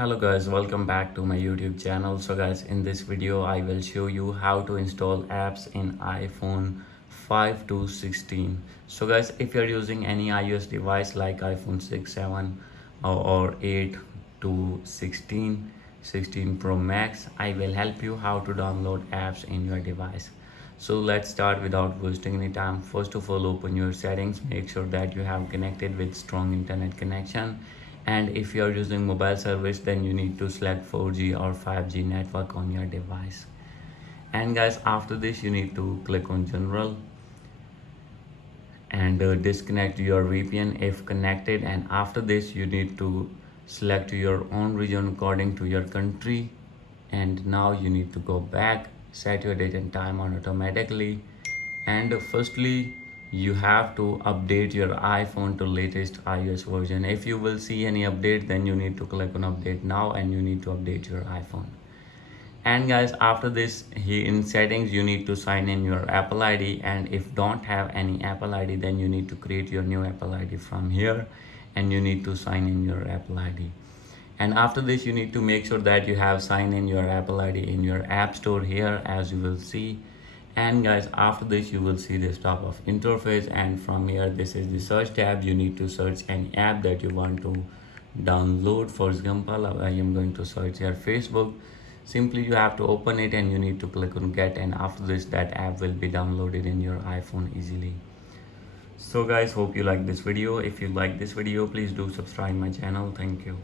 Hello guys, welcome back to my YouTube channel. So guys, in this video I will show you how to install apps in iPhone 5 to 16. So guys, if you're using any iOS device like iPhone 6, 7 or 8 to 16, 16 Pro Max, I will help you how to download apps in your device. So let's start without wasting any time. First of all, open your settings, make sure that you have connected with strong internet connection, and if you are using mobile service then you need to select 4G or 5G network on your device. And guys, after this you need to click on general and disconnect your VPN if connected, and after this you need to select your own region according to your country. And now you need to go back, set your date and time on automatically, and firstly you have to update your iPhone to latest iOS version. If you will see any update, then you need to click on update now and you need to update your iPhone. And guys, after this, here in settings you need to sign in your Apple ID, and if don't have any Apple ID then you need to create your new Apple ID from here and you need to sign in your Apple ID. And after this you need to make sure that you have signed in your Apple ID in your App Store here, as you will see. And guys, after this you will see this type of interface, and from here this is the search tab. You need to search any app that you want to download. For example, I am going to search here Facebook. Simply you have to open it and you need to click on get, and after this that app will be downloaded in your iPhone easily. So guys, hope you like this video. If you like this video, please do subscribe my channel. Thank you.